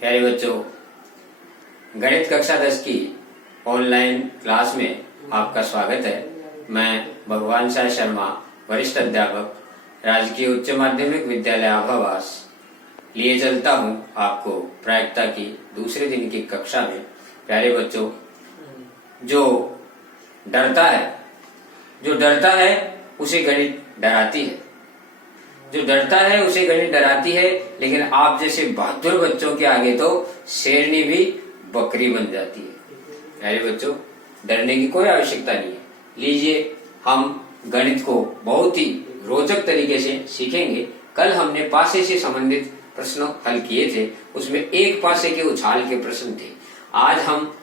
प्यारे बच्चों, गणित कक्षा 10 की ऑनलाइन क्लास में आपका स्वागत है। मैं भगवान शाह शर्मा, वरिष्ठ अध्यापक, राजकीय उच्च माध्यमिक विद्यालय आभावास, लिए चलता हूँ आपको प्रायिकता की दूसरे दिन की कक्षा में। प्यारे बच्चों, जो डरता है उसे गणित डराती है, जो डरता है उसे गणित डराती है। लेकिन आप जैसे बहादुर बच्चों के आगे तो शेरनी भी बकरी बन जाती है। प्यारे बच्चों, डरने की कोई आवश्यकता नहीं है। लीजिए, हम गणित को बहुत ही रोचक तरीके से सीखेंगे। कल हमने पासे से संबंधित प्रश्न हल किए थे, उसमें एक पासे के उछाल के प्रश्न थे। आज हम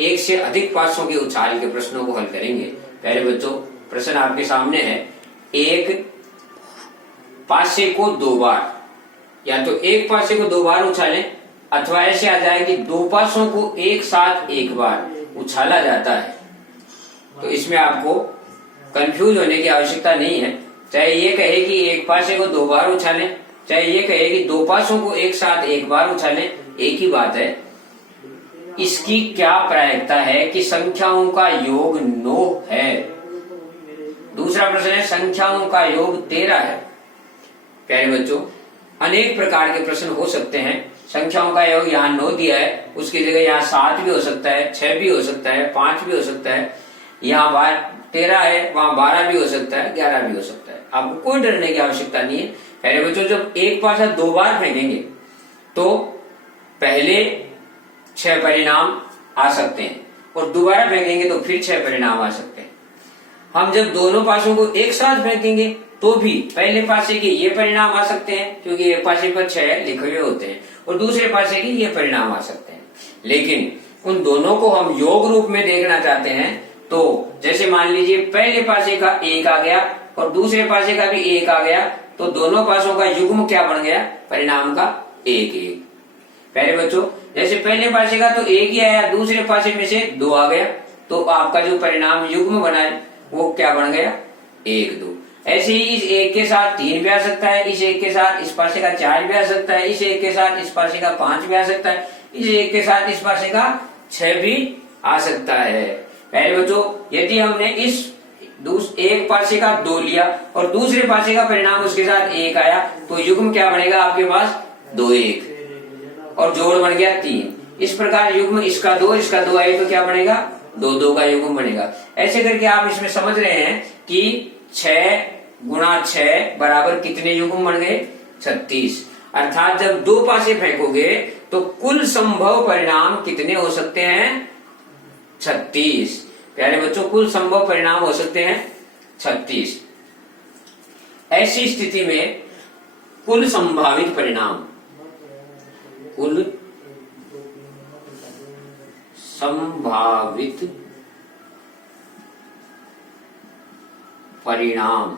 एक से अधिक पासों के उछाल के प्रश्नों को हल करेंगे। प्यारे बच्चों, प्रश्न आपके सामने है। एक पासे को दो बार, या तो एक पासे को दो बार उछालें, अथवा ऐसे आ जाए कि दो पासों को एक साथ एक बार उछाला जाता है। तो इसमें आपको कंफ्यूज होने की आवश्यकता नहीं है। चाहे ये कहे कि एक पासे को दो बार उछालें, चाहे ये कहे कि दो पासों को एक साथ एक बार उछालें, एक ही बात है। इसकी क्या प्रायिकता है कि संख्याओं का योग 9 है। दूसरा प्रश्न है, संख्याओं का योग 13 है। प्यारे बच्चों, अनेक प्रकार के प्रश्न हो सकते हैं। संख्याओं का योग यहाँ 9 दिया है, उसकी जगह यहाँ 7 भी हो सकता है, 6 भी हो सकता है, 5 भी हो सकता है। यहाँ 13 है, वहां 12 भी हो सकता है, 11 भी हो सकता है। आपको कोई डरने की आवश्यकता नहीं है। प्यारे बच्चों, जब एक पासा दो बार फेंकेंगे तो पहले 6 परिणाम आ सकते हैं, और दोबारा फेंकेंगे तो फिर 6 परिणाम आ सकते हैं। हम जब दोनों पासों को एक साथ फेंकेंगे तो भी पहले पासे के ये परिणाम आ सकते हैं, क्योंकि एक पासे पर 6 लिखे हुए होते हैं, और दूसरे पासे के ये परिणाम आ सकते हैं। लेकिन उन दोनों को हम योग रूप में देखना चाहते हैं, तो जैसे मान लीजिए पहले पासे का 1 आ गया और दूसरे पासे का भी 1 आ गया, तो दोनों पासों का युग्म क्या बन गया? परिणाम का 1 प्यारे बच्चों, जैसे पहले पासे का तो 1 ही आया, दूसरे पासे में से 2 आ गया, तो आपका जो परिणाम युग्म बना है वो क्या बन गया? 1 2। ऐसे ही इस 1 के साथ 3 भी आ सकता है, इस 1 के साथ इस पासे का 4 भी आ सकता है, इस 1 के साथ इस पासे का 5 भी आ सकता है, इस 1 के साथ इस पासे का 6 भी आ सकता है। पहले बच्चों, यदि हमने इस एक पासे का 2 लिया और दूसरे पासे का परिणाम उसके साथ 1 आया, तो युग्म क्या बनेगा आपके पास? 2 1, और जोड़ बन गया 3। इस प्रकार युग्म इसका 2 आए तो क्या बनेगा? 2 2 का युग्म बनेगा। ऐसे करके आप इसमें समझ रहे हैं कि 6 गुणा 6 बराबर कितने युग्म बन गए? 36। अर्थात जब 2 पासे फेंकोगे तो कुल संभव परिणाम कितने हो सकते हैं? 36। प्यारे बच्चों, कुल संभव परिणाम हो सकते हैं 36। ऐसी स्थिति में कुल संभावित परिणाम, कुल संभावित परिणाम,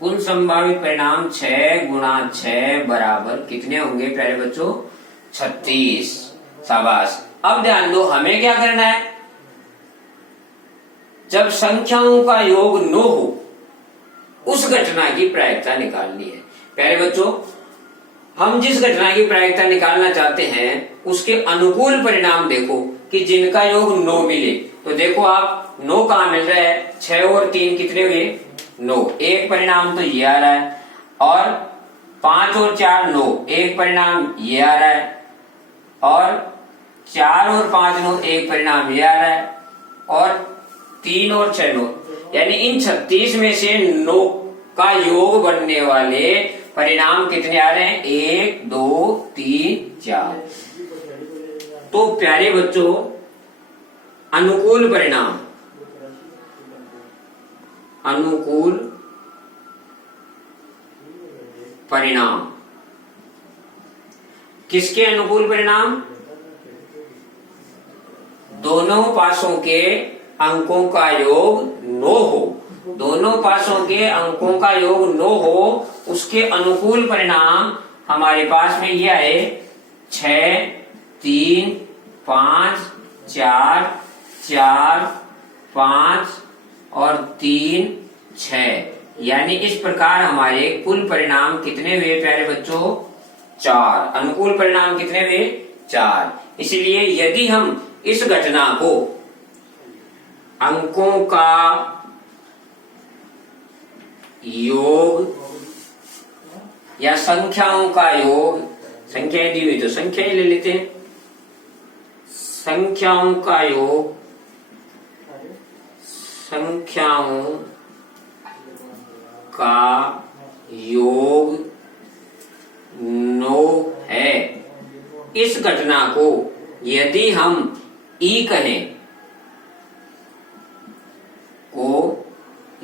कुल संभावित परिणाम 6 गुणा 6 बराबर कितने होंगे प्यारे बच्चों? 36। शाबाश। अब ध्यान दो, हमें क्या करना है? जब संख्याओं का योग 9 हो, उस घटना की प्रायिकता निकालनी है। प्यारे बच्चों, हम जिस घटना की प्रायिकता निकालना चाहते हैं उसके अनुकूल परिणाम देखो कि जिनका योग 9 मिले। तो देखो आप, 9 कहां मिल रहा है? 6 और 3 कितने हुए? 9। एक परिणाम तो ये आ रहा है, और 5 और 4 9, एक परिणाम ये आ रहा है, और 4 और 5 9, एक परिणाम ये आ रहा है, और 3 और 6 9। यानी इन 36 में से 9 का योग बनने वाले परिणाम कितने आ रहे हैं? 1 2 3 4। तो प्यारे बच्चों, अनुकूल परिणाम, अनुकूल परिणाम किसके अनुकूल परिणाम? दोनों पासों के अंकों का योग 9 हो, दोनों पासों के अंकों का योग 9 हो, उसके अनुकूल परिणाम हमारे पास में ये आए 6 3 5 4 4 5 और 3 6। यानी इस प्रकार हमारे कुल परिणाम कितने हुए प्यारे बच्चों? 4, अनुकूल परिणाम कितने हुए? 4। इसलिए यदि हम इस घटना को अंकों का योग या संख्याओं का योग, संख्याएं दी हुई तो संख्याएं ले लेते हैं, संख्याओं का योग, संख्याओं का योग 9 है। इस घटना को यदि हम ई कहें,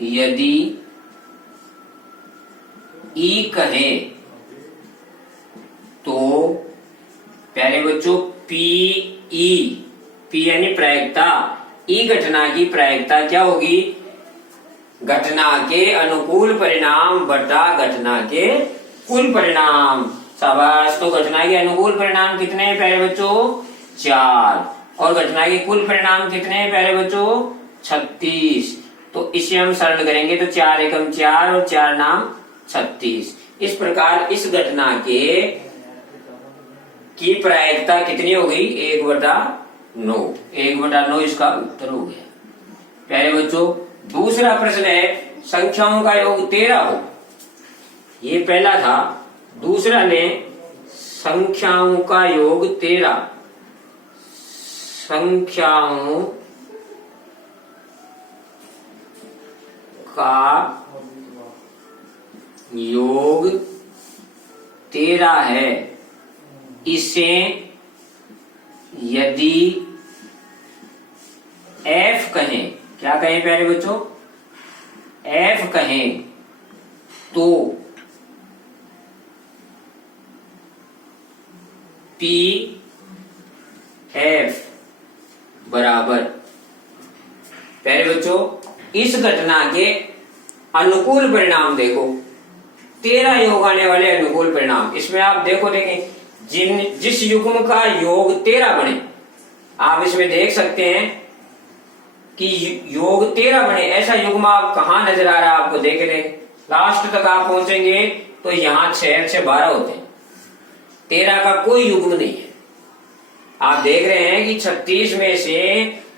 यदि ई कहें तो प्यारे बच्चों पी यानी प्रायिकता, ई घटना की प्रायिकता क्या होगी? घटना के अनुकूल परिणाम बटा घटना के कुल परिणाम। शाबाश। तो घटना के अनुकूल परिणाम कितने हैं प्यारे बच्चों? 4। और घटना के कुल परिणाम कितने हैं प्यारे बच्चों? 36। तो इसे हम सरल करेंगे तो 4 एकम 4 और 4 नाम 36। इस प्रकार इस घटना के की प्रायिकता कितनी हो गई? 1/9। 1/9 इसका उत्तर हो गया। प्यारे बच्चों, दूसरा प्रश्न है संख्याओं का योग 13 हो। ये पहला था। दूसरा ने संख्याओं का योग 13, संख्याओं का योग 13 है। इसे यदि f कहें, क्या कहें प्यारे बच्चों? f कहें तो पी एफ बराबर, प्यारे बच्चों इस घटना के अनुकूल परिणाम देखो, 13 योग आने वाले अनुकूल परिणाम। इसमें आप देखें जिस युग्म का योग 13 बने, आप इसमें देख सकते हैं कि योग 13 बने, ऐसा युग्म आप कहां नजर आ रहा है आपको? देख रहे लास्ट तक आप पहुंचेंगे तो यहाँ 6 से 12 होते हैं, 13 का कोई युग्म नहीं है। आप देख रहे हैं कि 36 में से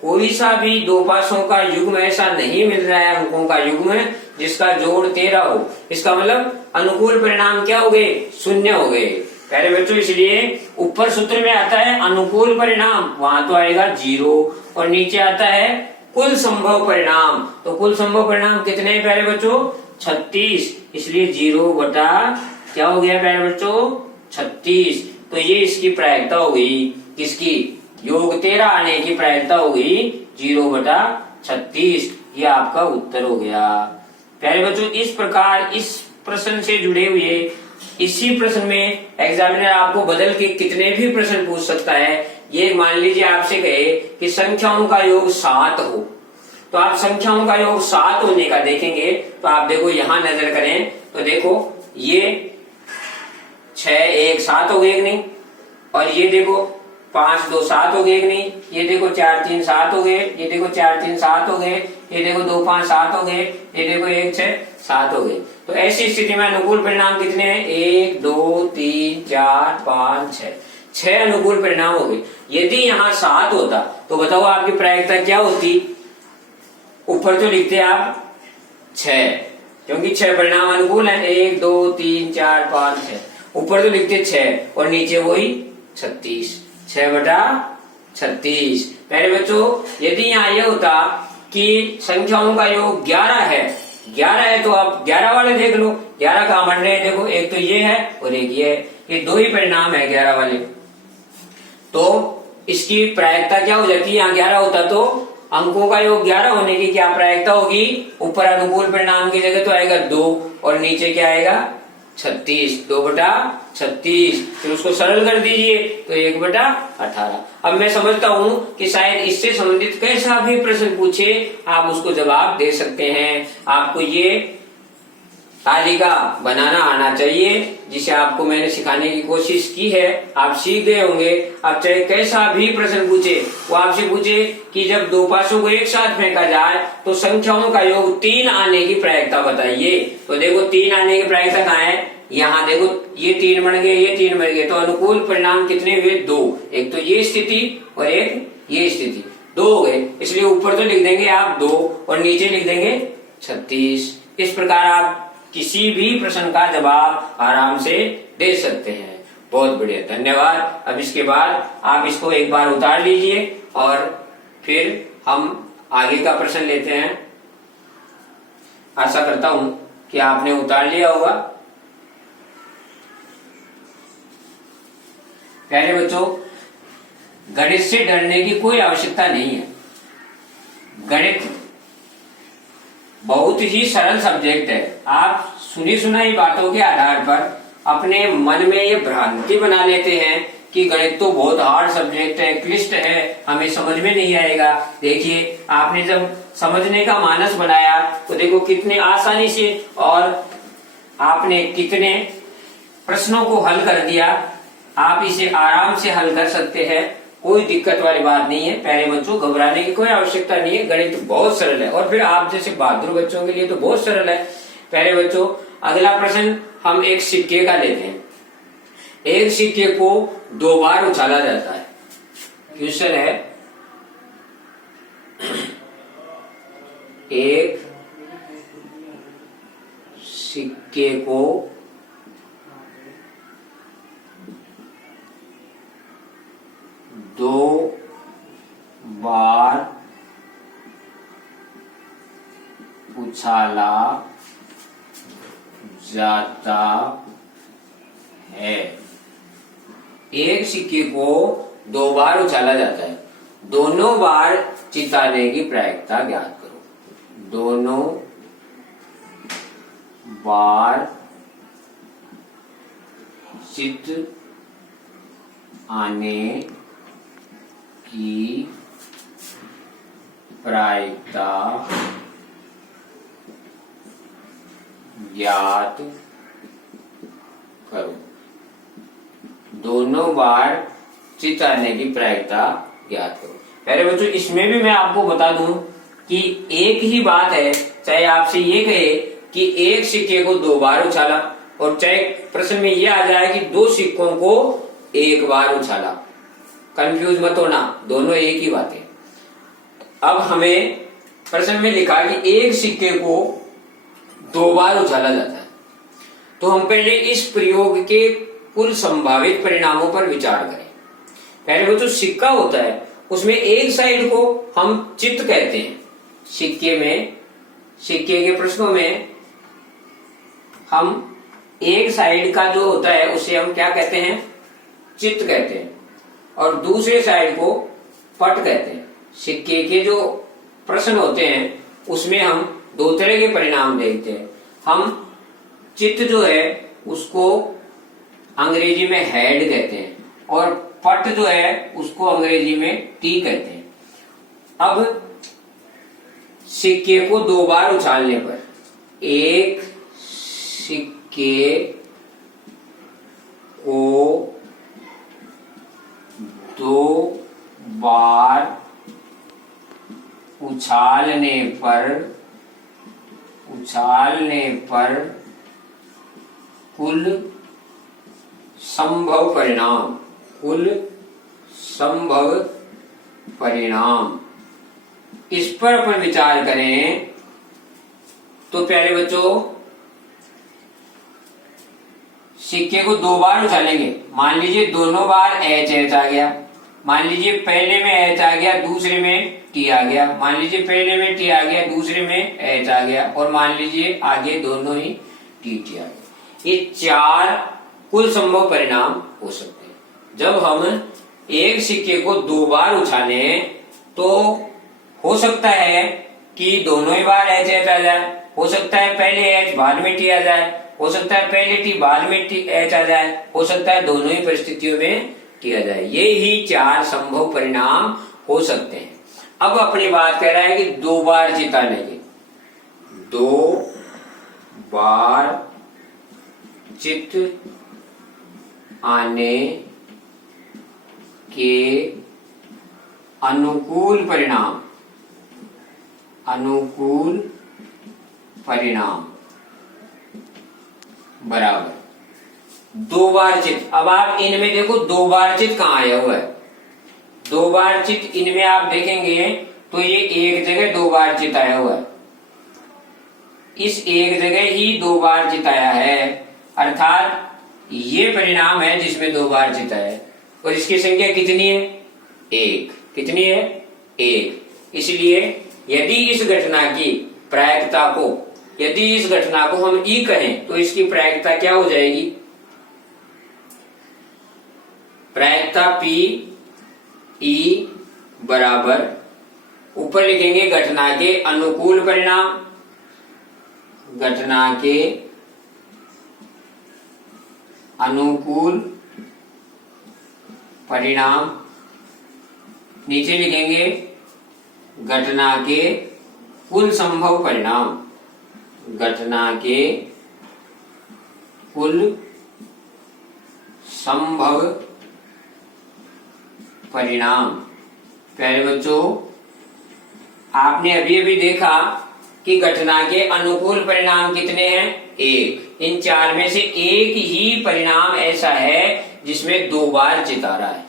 कोई सा भी दो पासों का युग्म ऐसा नहीं मिल रहा है, अंकों का युग्म जिसका जोड़ 13 हो। इसका मतलब अनुकूल परिणाम क्या हो गए? 0 हो गए प्यारे बच्चों। इसलिए ऊपर सूत्र में आता है अनुकूल परिणाम, वहां तो आएगा 0, और नीचे आता है कुल संभव परिणाम। तो कुल संभव परिणाम कितने हैं प्यारे बच्चों? 36। इसलिए 0 बटा क्या हो गया प्यारे बच्चों? 36। तो ये इसकी प्रायिकता हो गई, किसकी? योग 13 आने की प्रायिकता हो गई 0 बटा 36। ये आपका उत्तर हो गया प्यारे बच्चों। इस प्रकार इस प्रश्न से जुड़े हुए इसी प्रश्न में एग्जामिनर आपको बदल के कितने भी प्रश्न पूछ सकता है। ये मान लीजिए आपसे कहे कि संख्याओं का योग 7 हो, तो आप संख्याओं का योग 7 होने का देखेंगे। तो आप देखो यहां नजर करें तो देखो ये 6 1 7 हो गए कि नहीं, और ये देखो 5 2 7 हो गए कि नहीं, ये देखो 4 3 7 हो गए, ये देखो 4 3 7 हो गए, ये देखो 2 5 7 हो गए, ये देखो 1 6 7 हो गए। तो ऐसी स्थिति में अनुकूल परिणाम कितने हैं? 1 2 3 4 5 6 अनुकूल परिणाम हो गए। यदि यहाँ 7 होता तो बताओ आपकी प्रायिकता क्या होती? ऊपर तो लिखते आप 6, क्योंकि 6 परिणाम अनुकूल है, 1 2 3 4 5 6, ऊपर तो लिखते 6 और नीचे वही 36, 6 बटा 36। प्यारे बच्चों यदि यहाँ ये होता कि संख्याओं का योग 11 है, 11 है तो आप 11 वाले देख लो, 11 कहाँ बन रहे हैं? देखो एक तो ये है और एक ये है, ये दो ही परिणाम है 11 वाले। तो इसकी प्रायिकता क्या हो जाती है? यहाँ 11 होता तो अंकों का योग 11 होने की क्या प्रायिकता होगी? ऊपर अनुकूल परिणाम की जगह तो आएगा 2 और नीचे क्या आएगा? 36, 2 बटा 36। फिर उसको सरल कर दीजिए तो 1 बटा 18। अब मैं समझता हूं कि शायद इससे संबंधित कैसा भी प्रश्न पूछे आप उसको जवाब दे सकते हैं। आपको ये तालिका बनाना आना चाहिए, जिसे आपको मैंने सिखाने की कोशिश की है, आप सीख गए होंगे। आप चाहे कैसा भी प्रश्न पूछे, वो आपसे पूछे कि जब दो पासों को एक साथ फेंका जाए तो संख्याओं का योग 3 आने की प्रायिकता बताइए। तो देखो 3 आने की प्रायिकता कहाँ है? यहाँ देखो ये 3 बन गए, ये 3 बन गए, तो अनुकूल परिणाम कितने हुए? 2। एक तो ये स्थिति और एक ये स्थिति, 2 हो गए। इसलिए ऊपर तो लिख देंगे आप 2 और नीचे लिख देंगे 36। इस प्रकार आप किसी भी प्रश्न का जवाब आराम से दे सकते हैं। बहुत बढ़िया, धन्यवाद। अब इसके बाद आप इसको एक बार उतार लीजिए और फिर हम आगे का प्रश्न लेते हैं। आशा करता हूं कि आपने उतार लिया होगा। प्यारे बच्चों, गणित से डरने की कोई आवश्यकता नहीं है। गणित बहुत ही सरल सब्जेक्ट है। आप सुनी सुनाई बातों के आधार पर अपने मन में ये भ्रांति बना लेते हैं कि गणित तो बहुत हार्ड सब्जेक्ट है, क्लिष्ट है, हमें समझ में नहीं आएगा। देखिए, आपने जब समझने का मानस बनाया तो देखो कितने आसानी से और आपने कितने प्रश्नों को हल कर दिया। आप इसे आराम से हल कर सकते हैं, कोई दिक्कत वाली बात नहीं है। प्यारे बच्चों, घबराने की कोई आवश्यकता नहीं है। गणित बहुत सरल है और फिर आप जैसे बहादुर बच्चों के लिए तो बहुत सरल है। प्यारे बच्चों, अगला प्रश्न हम एक सिक्के का लेते हैं। एक सिक्के को 2 बार उछाला जाता है। क्वेश्चन है, एक सिक्के को 2 बार उछाला जाता है। एक सिक्के को 2 बार उछाला जाता है। दोनों बार चिताने की प्रायिकता ज्ञात करो। दोनों बार चित आने की प्रायिकता ज्ञात करो। दोनों बार चित आने की प्रायिकता ज्ञात करो। पहले बच्चों, इसमें भी मैं आपको बता दूं कि एक ही बात है, चाहे आपसे ये कहे कि एक सिक्के को 2 बार उछाला और चाहे प्रश्न में ये आ जाए कि 2 सिक्कों को 1 बार उछाला। कंफ्यूज मत होना, दोनों एक ही बात है। अब हमें प्रश्न में लिखा कि एक सिक्के को 2 बार उछाला जाता है, तो हम पहले इस प्रयोग के कुल संभावित परिणामों पर विचार करें। पहले वो जो सिक्का होता है उसमें एक साइड को हम चित्त कहते हैं। सिक्के के प्रश्नों में हम एक साइड का जो होता है उसे हम क्या कहते हैं? चित्त कहते हैं, और दूसरे साइड को पट कहते हैं। सिक्के के जो प्रश्न होते हैं उसमें हम 2 तरह के परिणाम देखते हैं। हम चित्त जो है उसको अंग्रेजी में हेड कहते हैं और पट जो है उसको अंग्रेजी में टी कहते हैं। अब सिक्के को 2 बार उछालने पर, एक सिक्के को 2 बार उछालने पर कुल संभव परिणाम, इस पर अपन विचार करें तो प्यारे बच्चों, सिक्के को 2 बार उछालेंगे। मान लीजिए दोनों बार एच एच आ गया, मान लीजिए पहले में एच आ गया, दूसरे में टी आ गया, मान लीजिए पहले में टी आ गया, दूसरे में एच आ गया, और मान लीजिए आगे दोनों ही टी टी आ गया। ये 4 कुल संभव परिणाम हो सकते हैं। जब हम एक सिक्के को 2 बार उछाले तो हो सकता है कि दोनों ही बार एच एच आ जाए, हो सकता है पहले एच बाद में टी आ जाए, हो सकता है पहले टी बाद में टी एच आ जाए, हो सकता है दोनों ही परिस्थितियों में टी आ जाए। ये ही 4 संभव परिणाम हो सकते हैं। अब अपनी बात कह रहा है कि 2 बार चिताने की, 2 बार चित आने के अनुकूल परिणाम बराबर दो बार चित। अब आप इनमें देखो दो बार चित कहाँ आया हुआ है, दो बार चित इनमें आप देखेंगे तो ये एक जगह दो बार चित आया हुआ है, इस एक जगह ही दो बार चित आया है, अर्थात ये परिणाम है जिसमें दो बार चित आया है। और इसकी संख्या कितनी है, एक। कितनी है, एक। इसलिए यदि इस घटना की प्रायिकता को, यदि इस घटना को हम ई कहें तो इसकी प्रायिकता क्या हो जाएगी, प्रायिकता पी ई बराबर, ऊपर लिखेंगे घटना के अनुकूल परिणाम, घटना के अनुकूल परिणाम, नीचे लिखेंगे घटना के कुल संभव परिणाम, घटना के कुल संभव परिणाम। प्यारे बच्चों, आपने अभी अभी देखा कि घटना के अनुकूल परिणाम कितने हैं, एक। इन चार में से एक ही परिणाम ऐसा है जिसमें दो बार चित आ रहा है,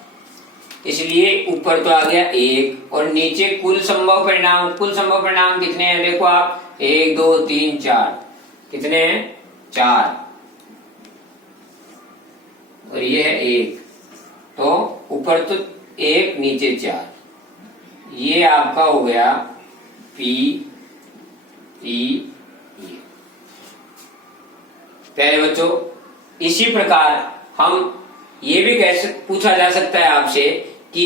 इसलिए ऊपर तो आ गया एक, और नीचे कुल संभव परिणाम। कुल संभव परिणाम कितने हैं, देखो आप, एक दो तीन चार, कितने हैं, चार, और ये है एक, तो ऊपर तो एक नीचे चार, ये आपका हो गया पी ई। प्यारे बच्चों, इसी प्रकार हम ये भी पूछा जा सकता है आपसे कि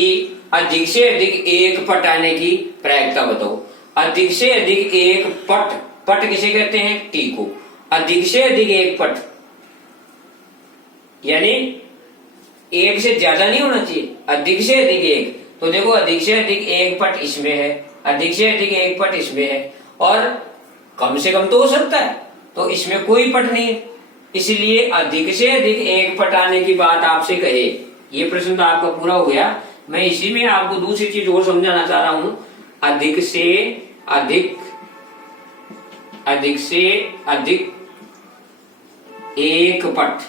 अधिक से अधिक एक पट आने की प्रायिकता बताओ। अधिक से अधिक एक पट, पट किसे कहते हैं, टी को। अधिक से अधिक एक पट यानी एक से ज्यादा नहीं होना चाहिए, अधिक से अधिक एक। तो देखो अधिक से अधिक एक पट इसमें है, अधिक से अधिक एक पट इसमें है, और कम से कम तो हो सकता है, तो इसमें कोई पट नहीं है। इसलिए अधिक से अधिक एक पट आने की बात आपसे कहे, ये प्रश्न तो आपका पूरा हो गया। मैं इसी में आपको दूसरी चीज और समझाना चाह रहा हूं। अधिक से अधिक, अधिक से अधिक एक पट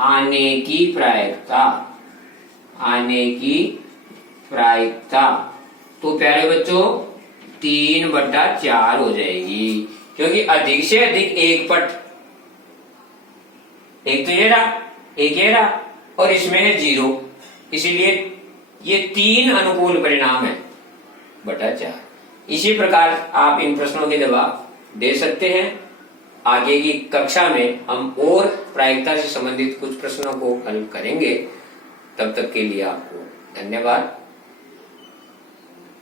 आने की प्रायिकता, आने की प्रायिकता तो प्यारे बच्चों 3/4 हो जाएगी, क्योंकि अधिक से अधिक एक पट, एक तो ये रहा, एक ये रहा, और इसमें है 0, इसलिए ये 3 अनुकूल परिणाम है बटा 4। इसी प्रकार आप इन प्रश्नों के जवाब दे सकते हैं। आगे की कक्षा में हम और प्रायिकता से संबंधित कुछ प्रश्नों को हल करेंगे। तब तक के लिए आपको धन्यवाद।